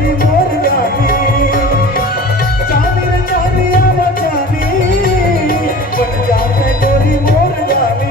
गोरी मोर राणी चांदी रे चांदी आवा चांदी बन जाते गोरी मोर राणी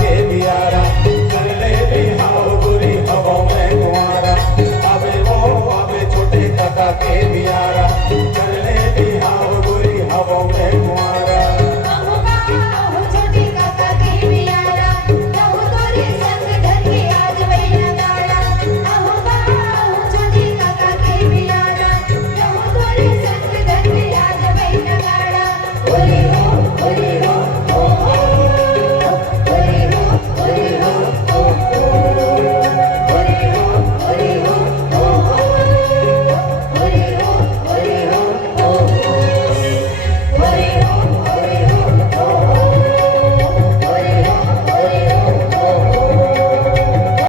के बियारा कर ले बिहाव गोरी हवा में कुंवारा अबे वो अबे छोटे काका के बियारा कर ले बिहाव गोरी हवा में कुंवारा छोटे काका के बियारा कहूँ तोरे संग घर के आज वही नगाड़ा छोटे काका के बियारा कहूँ तोरे संग घर के आज वही नगाड़ा